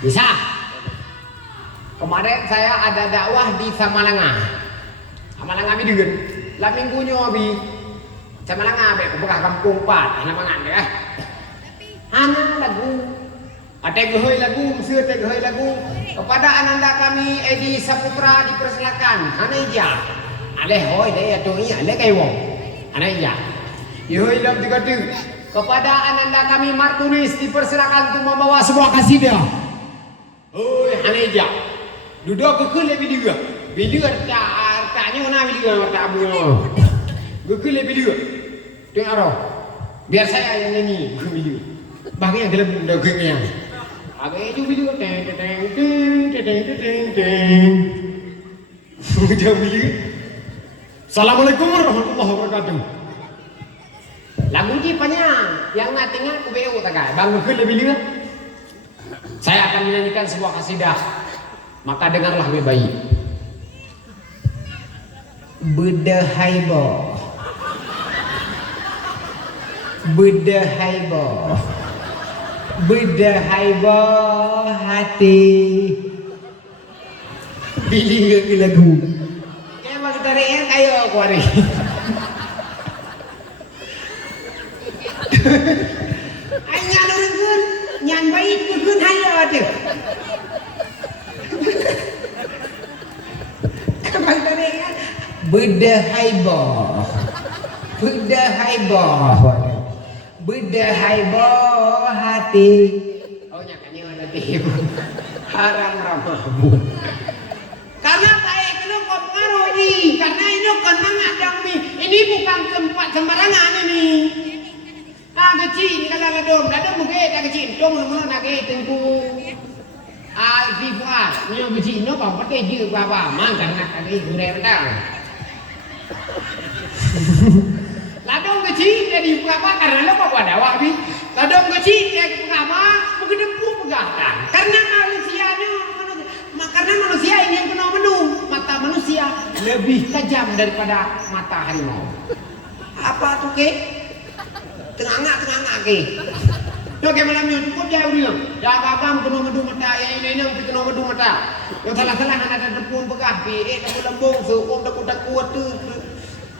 Bisa. Kemarin saya ada dakwah di Samalanga. Samalanga bideun. Lah minggunya abi Samalanga be buka kampung 4 anak mangan ya. Ana lagu. Ada gehoi lagu, musir teh gehoi lagu. Kepada ananda kami Edi Saputra dipersilakan. Ana ija. Aleh hoi deh atuh ieu aleh kai wong. Ana ija. Gehoi lam juga tu. Kepada ananda kami Martunis dipersilakan untuk membawa sebuah kasidah. Oi ana ija. Duduk kekul lebih juga. Bila tanya mana bila tak abu. Kekul lebih juga. Tengok roh. Biar saya yang nyanyi bila. Bagi yang dalam dagingnya. Agak itu video teng teng teng teng teng teng. Sudah bila. Assalamualaikum warahmatullahi wabarakatuh. Lagu ni panjang. Yang nak tengok aku beu tak kai. Bang kekul lebih juga. Saya akan menyanyikan sebuah kasidah. Maka dengarlah baik-baik. Bedahaibo. Bedahaibo. Bedahaibo hati. Pilih ke lagu. Ya mak tarik yang kayo aku hari. Anya nurun nyan baik kun hayo tu. Kapan tarik kan? Bedahaibo. Bedahaibo. Bedahaibo hati. Oh nyakanya hati. Haram ramabu. Karena saya kena kau pengaruh ini. Karena ini kan mengadang ni. Ini bukan tempat sembarangan ini. Ah kecil kalau ladom mungkin tak kecil. Dom mana nak tengku. Alfifuat, ni kecil no kau pakai je apa? Makan nak ada gurih rendang. Ladong kecil jadi apa? Karena lo apa dakwah bi. Ladong kecil jadi apa? Mengedepu pegatan. Karena manusia ini yang kena mendung. Mata manusia lebih tajam daripada mata harimau. Apa tu ke? Tengah-tengah ke? Dok ke malam ni cukup jauh dia. Ya kakam kena mendung mata. Yang ini kena mendung mata. Yang salah-salah ada tepung pegah. Kamu lembung seorang takut tu.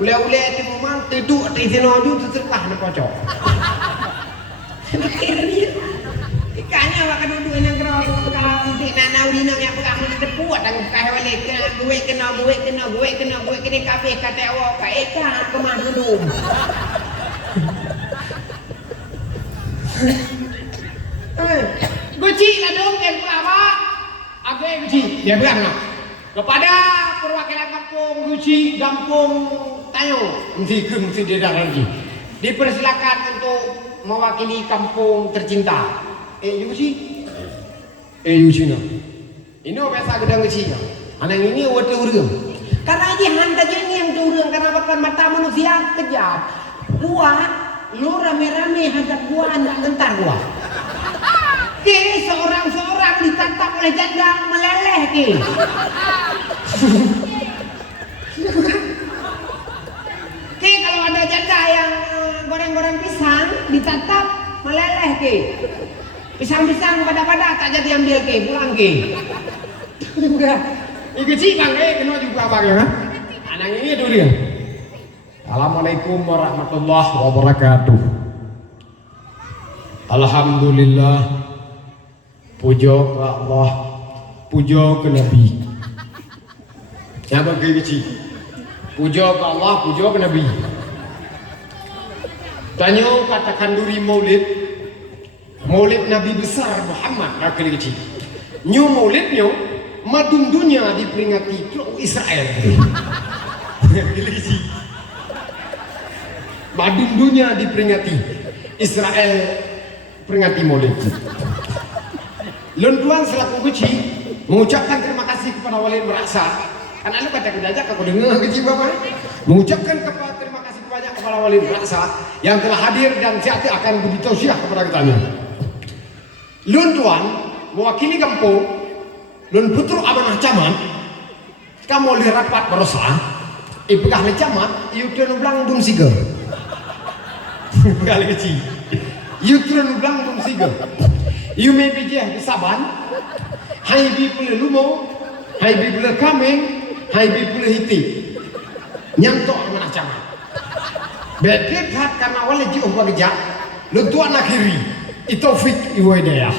Ule-ule tu memang duduk di sini tu terserah nak kocok. Ikannya makan duduk yang keras kalau untuk nanau di nak yang pegang mesti terpuat dan kaya balik kena gue kena kafe kata awak kaya ikan kemana duduk. Guci lah dong yang apa? Apa guci? Dia pegang nak. Kepada perwakilan kampung Guci, kampung Tayo, mesti dia lagi. Dipersilakan untuk mewakili kampung tercinta. Guci no. Ini biasa gedang Guci no. Anak ini waktu urang. Karena dia handa jadi yang urang karena bahkan mata manusia kejam. Gua, lu rame-rame hadap gua anda gentar gua. Ke seorang ditantang oleh janda meleleh ke. Ke kalau ada janda yang goreng-goreng pisang ditatap meleleh ke. Pisang-pisang pada-pada tak jadi ambil ke, pulang ke. Ini sih bang, kena juga bang ya. Anak ini itu dia. Assalamualaikum warahmatullahi wabarakatuh. Alhamdulillah. Pujo ke Allah, pujo ke Nabi. Siapa ke kecil? Pujo ke Allah, pujo ke Nabi. Tanya katakan duri maulid Nabi besar Muhammad rakil kecil. Nyu maulidnya madun dunia diperingati kelompok Israel. Madun dunia diperingati Israel peringati maulid. Luntuan selaku kecil mengucapkan terima kasih kepada Walid Merasa. Karena lu kata kejajak aku dengar kecil bapak. Mengucapkan terima kasih banyak kepada Walid Merasa yang telah hadir dan siapa akan begitu tausiah kepada kitanya. Luntuan mewakili kampung Lun putruk amanah camat kamu oleh rapat berosa ibgah le camat yutron blang bum siga kali kecil yutron blang bum siga You may be jah saban, hai bi pula lumo, hai bi pula kameng, hai bi pula hiti. Nyang tok mana camat. Betul hat karena wala ji oh bagja, lu tua nak kiri. Itu fik iwadaya.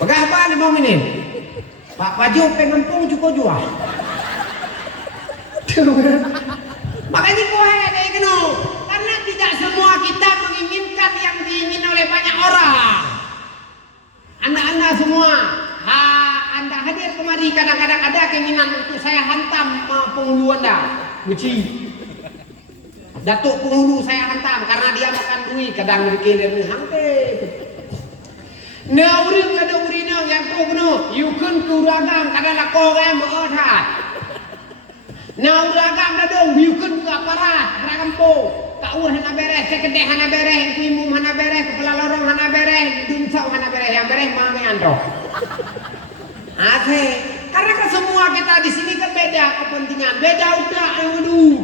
Bagah apa ni mau ini? Pak Pajo pengampung cukup jual. Makanya kau kayak gitu. Karena tidak semua kita menginginkan yang diingin oleh banyak orang. Anda semua, Anda hadir kemari kadang-kadang ada keinginan untuk saya hantam penghulu Anda. Buci. Datuk penghulu saya hantam karena dia makan duit kadang bikin dia hantam. Nah urang ada urina yang kau guna, you kan kuragam kadang nak kau yang berothat. Nah uragam dah dong, you kan ke aparat, beragam po. Kaur hana beres, sekedek hana beres, kuimum hana beres, kepala lorong hana beres, dumsau hana beres, yang beres mami ando. Asik, karena kan semua kita di sini kan beda kepentingan, beda udah aduh.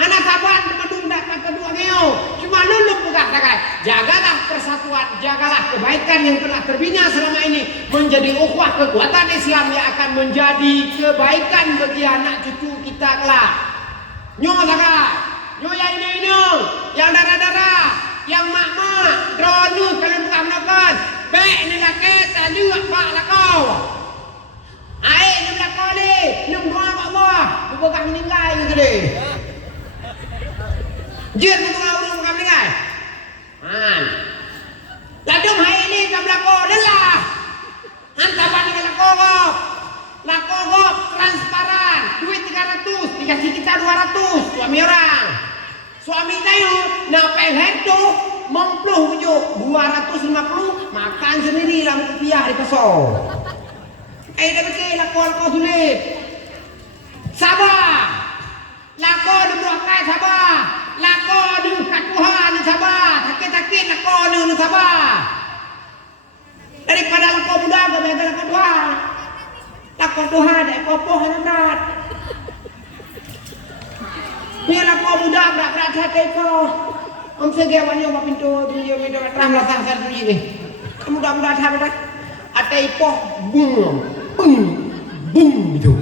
Anak kawan medung dak kedua ngeo. Cuma lulu buka sakai. Jagalah persatuan, jagalah kebaikan yang telah terbina selama ini menjadi ukhuwah kekuatan Islam yang akan menjadi kebaikan bagi anak cucu kita kelak. Nyo sakai, nyo yang ini, yang darah-darah, yang mak-mak, drone kalian bukan melakukan. Baik ni laki tadi pak lakau. Air ni lakau ni, ni doa Allah, bukan menilai gitu deh. Jian untuk urung kami kan? Ladung hari ini kami lako lelah. Hantapan dengan lako transparan. Duit 300, dikasih kita 200. Suami orang. Suami tayo nak pelhen tu mempluh pujuk 250 makan sendiri lah rupiah di pasar. Dah betul lako sulit. Sabar. Lako di buakai sabar. Lako di kat Tuhan sabar. Sakit-sakit lako di sabar. Daripada lako muda ke bagi lako Tuhan. Lako Tuhan dah popoh hanat. Ni lako muda berat-berat hati kau. Om segewannya apa pintu dia minta terang latang sar ni. Kamu muda-muda hati dah. Atai poh bung itu.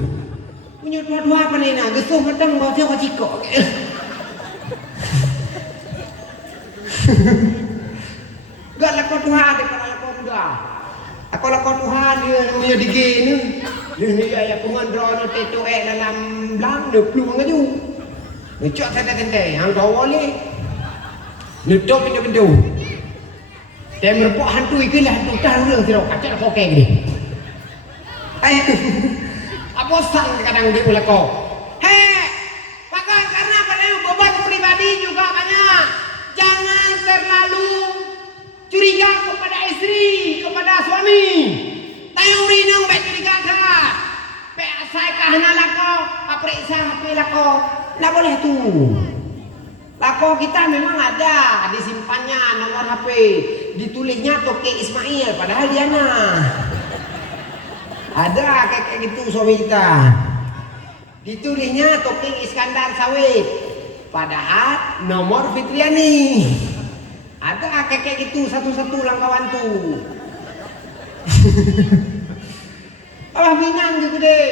Punya dua-dua apa ni nak? Gesuh petang bawa siapa cikok. Gak lakon Tuhan dekat lakon muda. Aku lakon Tuhan dia punya digi ni. Dia ya pengandro teto dalam blang dia peluang aju. Dia cak tente-tente hang dawa ni. Nutup pintu-pintu. Dia merepok hantu itulah hantu tarung siro kacak kokeng ni. Apa sang kadang dia ulako. Bahkan karena pada beban pribadi juga banyak. Jangan terlalu curiga kepada istri, kepada suami. Tayuri nang baik curiga dah. Baik saya kahana lako, periksa HP lako. Tak boleh tu. Lako kita memang ada, disimpannya nomor HP, ditulisnya Toke Ismail, padahal Diana. Ada kayak gitu suami kita. Ditulisnya Toke Iskandar Sawit, padahal nomor Fitriani. Ada kayak gitu satu-satu langkawan tu. Allah minang gitu deh.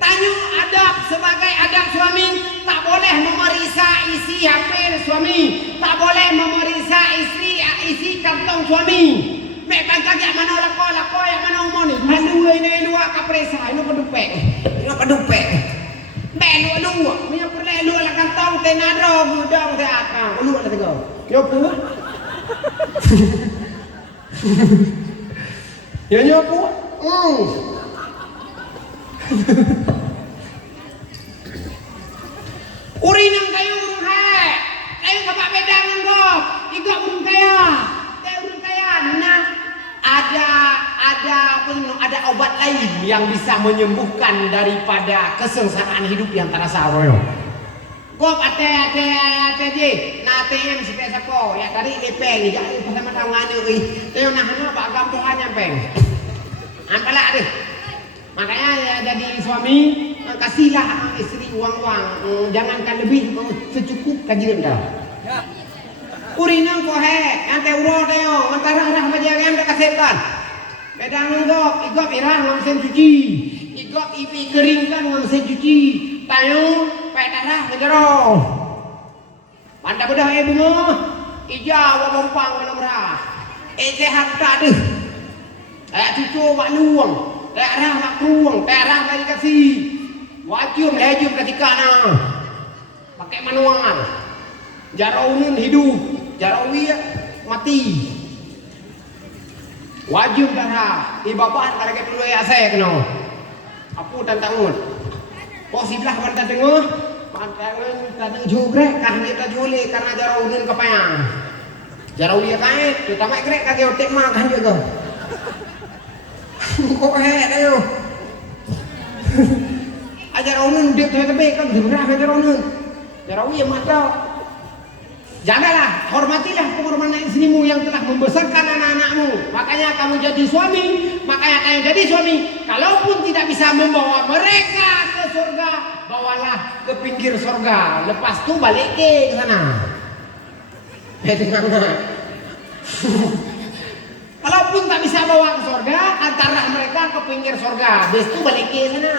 Tanya adab sebagai adab suami, tak boleh memeriksa isi HP suami, tak boleh memeriksa isi kantong suami. Mek bangkang yang mana lako yang mana umur ni. Malu ini luar kapresa, ini pedupek. Ini pedupek. Mek luar. Punya perlu luar lah kantong tenadro gudang teatang. Luar lah tengok. Nyopu. Ya nyopu. Urin yang kayu urung hai. Kayu kapak beda dengan kau. Iga urung kaya. Kayu urung kaya. Nah, ada obat lain yang bisa menyembuhkan daripada kesengsaraan hidup yang terasa royo. Kau ate je. Na ATM si pesapo. Ya tadi lepeng. Jadi pertama tangan ni. Teo nah hana pak agam Tuhan nyempeng. Ampala deh. Makanya ya jadi suami kasihlah istri uang-uang, jangankan lebih, secukup kajian dah. Urinang ko he, ante uro tayo, antara arah majangan tak kasetan. Bedang igop irah ngam sen cuci, igop ipi keringkan ngam sen cuci, tayo petarah ngejero. Panda bedah bunga, ija wampang menomrah, sehat tak deh. Cucu mak luang, arah mak keruang, arah mak dikasih, wajib lejum ketika na, pakai manual, jarawin hidup, jarawin mati. Wajib darah ibabat kalau kita dulu ya saya kena aku tantangun posibelah pantai tengah pantai tengah jugrek karena kita juli karena jarawin kepayang jarawin kait terutama grek kaki otek makan juga kok ayo jarawin dia tapi kan sebenarnya jarawin mata. Jagalah, hormatilah pengorbanan istrimu yang telah membesarkan anak-anakmu. Makanya kamu jadi suami, makanya kamu jadi suami. Kalaupun tidak bisa membawa mereka ke surga, bawalah ke pinggir surga. Lepas itu balik ke sana. Kalaupun tak bisa bawa ke surga, antara mereka ke pinggir surga. Habis itu balik ke sana.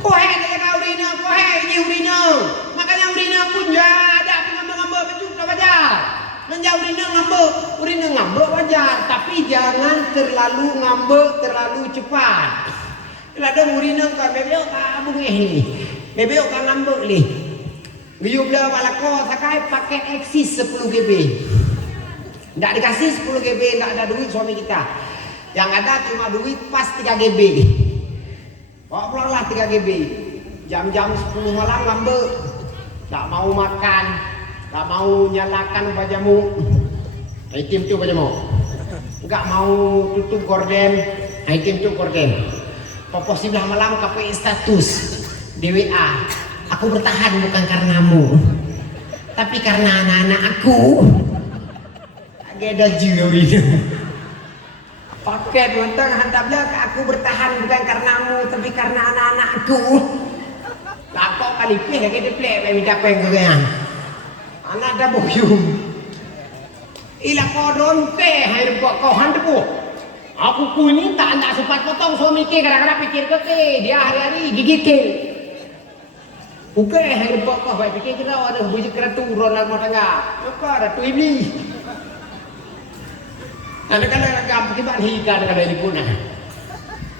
Kohe dia urina, kohe ini urina. Makanya urina pun ada ngambek-ngambek betul tak wajar. Menjauh urina ngambek wajar, tapi jangan terlalu ngambek terlalu cepat. Kalau urina kan bebel kabung ni. Bebel kan ngambek ni. Biu bela balako sakai pakai eksis 10 GB. Ndak dikasih 10 GB, ndak ada duit suami kita. Yang ada cuma duit pas 3 GB. Bawa pulanglah 3 GB. Jam-jam 10 malam ngambek. Tak mau makan, tak mau nyalakan bajamu. Item tu bajamu. Enggak mau tutup gorden. Item tu gorden. Popos sebelah malam KPI status di WA. Aku bertahan bukan karenamu, tapi karena anak-anak aku. Agak ada juga itu. Paket mentang hantar belak, aku bertahan bukan karenamu, tapi karena anak-anakku. Tak kau kali pilih lagi dia pilih, minta peng kegian. Anak dah boyum. Ilah kau ronte, hai kau hantu. Aku ku ini tak sempat potong suami ke, kadang-kadang pikir ke, dia hari-hari gigit ke. Oke, hai kau baik pikir kita ada bujuk keratu ronal rumah tangga. Apa ada tu iblis. Kadang-kadang agak tiba hikan kadang-kadang di punah.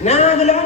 Nah, belum.